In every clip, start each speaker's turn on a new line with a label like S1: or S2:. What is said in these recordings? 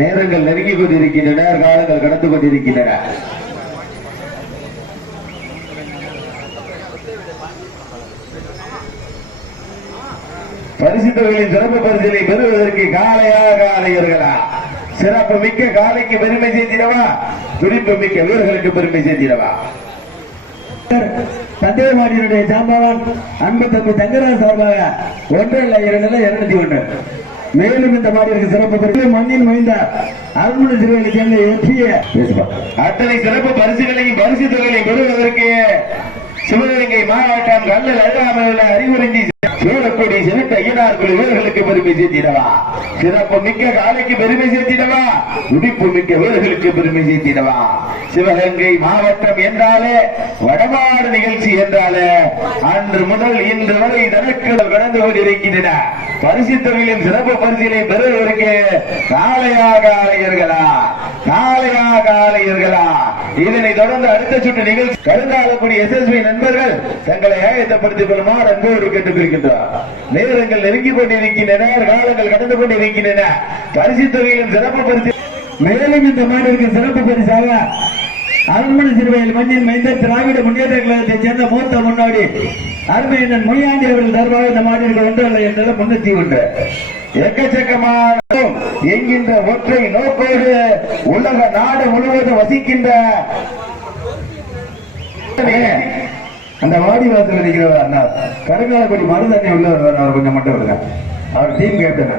S1: நேரங்கள் நெருங்கிக் கொண்டிருக்கின்றன காலங்கள் கடந்து கொண்டிருக்கின்றன. பரிசுத்தவர்களின் சிறப்பு பரிசிலை பெறுவதற்கு காலையா காலையர்களா சிறப்பு மிக்க காலைக்கு பெருமை சேர்த்திடவா? துடிப்பு மிக்க வீரர்களுக்கு பெருமை சேர்த்திடவா?
S2: தந்தையமாடியினுடைய ஜாம்பவான் அன்பு தம்பி தங்கராஜ் சார்பாக ஒன்று இல்ல இரண்டு ஒன்று. மேலும் இந்த மாதிரி சிறப்பு பரிசு மண்ணில் மைந்த அருள்மொழி சிறுவனை சேர்ந்த
S1: அத்தனை சிறப்பு பரிசுகளையும் பரிசு தொகையை பெறுவதற்கு சிவகங்கை மாவட்டம் கல்லல் அருகாமையில் அறிவுரை அறிவுறுந்தி சூழக்குடி ஐயனார் குழு வீரர்களுக்கு பெருமை சேர்த்திடவா? சிறப்பு மிக்க காலைக்கு பெருமை சேர்த்திடவா? துடிப்பு மிக்க வீரர்களுக்கு பெருமை சேர்த்திடவா? சிவகங்கை மாவட்டம் என்றாலே வடமாடு நிகழ்ச்சி என்றாலே அன்று முதல் இன்று வரை தனக்கு கடந்து கொண்டிருக்கின்றன. பரிசு தொகையிலும் சிறப்பு பரிசிலை பெறுவதற்கு காளையா காளையர்களா காளையா காளையர்களா இதனை தொடர்ந்து அடுத்த சுற்று நிகழ்ச்சி கருந்தாளக்கூடிய எஸ்எஸ்பி நண்பர்கள் தங்களை ஆயத்தப்படுத்திக் கொள்ளுமாறு அன்போடு கேட்டுக்கொள்கின்றார் நேரங்கள் நெருங்கிக் கொண்டிருக்கின்றன காலங்கள் கடந்து கொண்டிருக்கின்றன. பரிசு தொகையிலும் சிறப்பு பரிசு
S2: மேலும் இந்த மாடிற்கு சிறப்பு பரிசாக அருள்மொழி சிறுவையில் மண்ணில் மைந்த திராவிட முன்னேற்ற கழகத்தைச் சேர்ந்த மூத்த முன்னோடி அருமையண்ணன் மொய்யாண்டி அவர்கள் சார்பாக இந்த மாநிலங்கள் ஒன்று இல்லை என்றால் முன்னூத்தி ஒன்று
S1: எக்கச்சக்கமான என்கின்ற ஒற்றை நோக்கோடு உலக நாடு முழுவதும் வசிக்கின்ற
S2: அந்த வாடிவாசல் இருக்கிறவர் அண்ணா. கருங்காலப்படி மருதண்ணி உள்ளவர் அவர் கொஞ்சம் மட்டும் விடுங்க அவர் டீம் கேப்டன்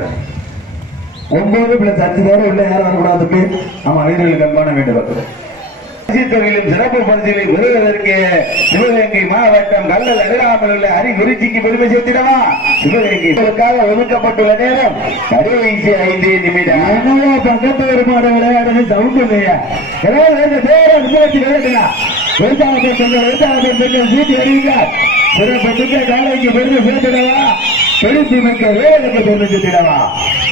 S2: ஒன்பது பிளஸ் அஞ்சு பேரும் உள்ள யாரும் வரக்கூடாது தம்பி. ஆமா வீரர்களுக்கு அன்பான வேண்டுகோள்.
S1: தொகையிலும் சிறப்பு பரிசுகளை பெறுவதற்கு சிவகங்கை மாவட்டம் கல்லல் அருகாமல் உள்ள அறிகுறிச்சிக்கு பெருமை சேர்த்திடவா? சிவகங்கை ஒதுக்கப்பட்டுள்ள நேரம் கடைசி ஐந்து நிமிடம்.
S2: பக்கத்து வருமான விளையாடுறது சவுண்ட் இல்லையா. ஏதாவது பேரை அனுபவிச்சு விவசாயத்தை கொஞ்சம் விவசாயத்தை கொஞ்சம் சீட்டு வருவீங்க சிறப்பு காலைக்கு பெருமை சேர்த்திடவா? பெருசு மிக்க வேலைக்கு பெருமை சேர்த்திடவா?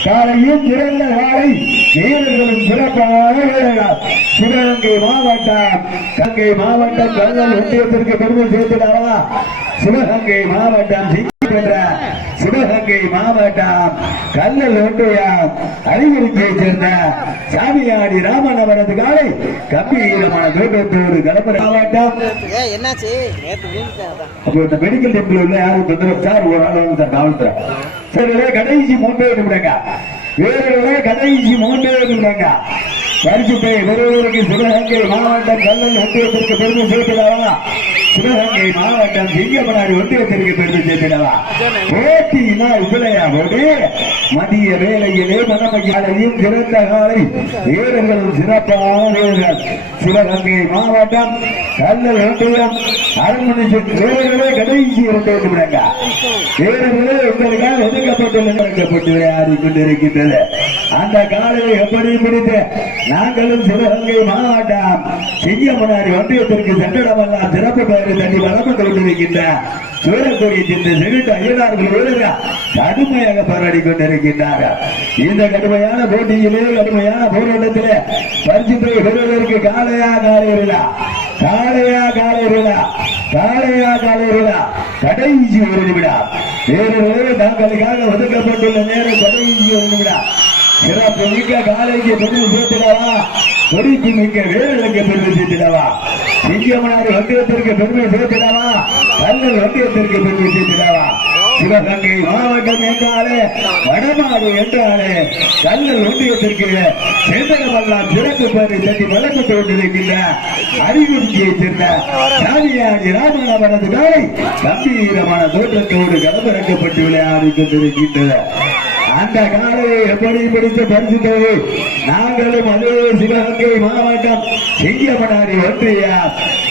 S2: காலையும் சிறந்த காலை வீரர்களும் சிறப்பான வீரர்கள் சிவகங்கை மாவட்டம் கங்கை மாவட்டம் கல்லல் ஒன்றியத்திற்கு பெருமை சேர்த்திடவா சிவகங்கை மாவட்டம் பெற்ற சிவகங்கை மாவட்டம் கல்லல் ஒன்றியம் அறிவுறுத்தியை சேர்ந்த சாமியாடி ராமன் அவரது காலை கம்பீரமான தோட்டத்தோடு கலப்பட மாவட்டம்.
S3: என்னாச்சு?
S2: மெடிக்கல் டெம்பிள் உள்ள யாரும் தொந்தரவு சார் ஒரு ஆள் வந்து சார் காவல்துறை. சரி கடைசி மூன்றே நிமிடங்க வேறு கடைசி மூன்றே நிமிடங்க பரிசுத்தை பெறுவதற்கு சிவகங்கை மாவட்டம் கல்லல் ஒன்றியத்திற்கு பெருமை சேர்த்திடவா சிவகங்கை மாவட்டம் சிங்கமனாடி ஒன்றியத்திற்கு பெருமை சேர்த்திடவா போட்டினா இவ்வளையா போடு. மதிய வேலையிலே மனமையாளையும் சிறந்த காலை வீரர்களும் சிறப்பான வீரர்கள். சிவகங்கை மாவட்டம் கல்லல் ஒன்றியம் அரண்மனை சுற்று வீரர்களே கடைசி இரண்டு நிமிடங்க வீரர்களே உங்களுக்காக ஒதுக்கப்பட்டுள்ள ஒதுக்கப்பட்டு விளையாடி கொண்டிருக்கின்றது அந்த காலையை எப்படி பிடித்து நாங்களும் சிவகங்கை மாவட்டம் சிங்கமனாரி ஒன்றியத்திற்கு சென்றிடமெல்லாம் சிறப்பு பெயரை தண்ணி வளர்ந்து கொண்டிருக்கின்ற சூரக்கோடி சென்ற செவிட்டு ஐயனார்கள் வீரர்கள் கடுமையாக போராடி கொண்டிருக்கின்றார்கள். இந்த கடுமையான போட்டியிலே கடுமையான போராட்டத்திலே பரிசுத்தை பெறுவதற்கு காலையா காலையிலா காலையா காலையிலா காலையா காலையிலா கடைசி ஒரு நிமிடம். வேறு வேறு தாங்களுக்காக ஒதுக்கப்பட்டுள்ள நேரம் கடைசி ஒரு நிமிடம். சிறப்பு மிக்க காலைக்கு பெருமை சேர்த்திடவா? கொடிக்கு மிக்க வீரர்களுக்கு பெருமை சேர்த்திடவா? சிங்கமனார் ஒன்றியத்திற்கு பெருமை சேர்த்திடவா? கல்லல் ஒன்றியத்திற்கு பெருமை சேர்த்திடவா? சிவகங்கை மாவட்டம் என்றாலே வடமாடு என்றாலே கல்லல் ஒன்றியத்திற்கு செந்தனமெல்லாம் சிறப்பு பெயரை தட்டி வழக்கு கொண்டிருக்கின்ற அறிவுறுத்தியை சேர்ந்த சாமியாடி ராமநாதனது காலை கம்பீரமான தோற்றத்தோடு கலந்திறக்கப்பட்டு விளையாடி கொண்டிருக்கின்றன அந்த காலையை எப்படி பிடித்து பரிசுத்தது நாங்களும் அதே சிவகங்கை மாவட்டம் சிங்கமனாரி ஒன்றியா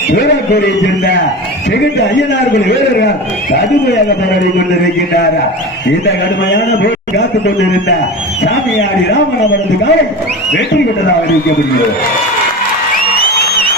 S2: வீரக்கோடியை சேர்ந்த செகுட்டு ஐயனார்கள் வீரர்கள் கடுமையாக போராடி கொண்டிருக்கின்றார்கள் இந்த கடுமையான போட்டி காத்துக் கொண்டிருந்த சாமியாடி ராமநாதனது காலை வெற்றி பெற்றதாக அறிவிக்கப்படுகிறது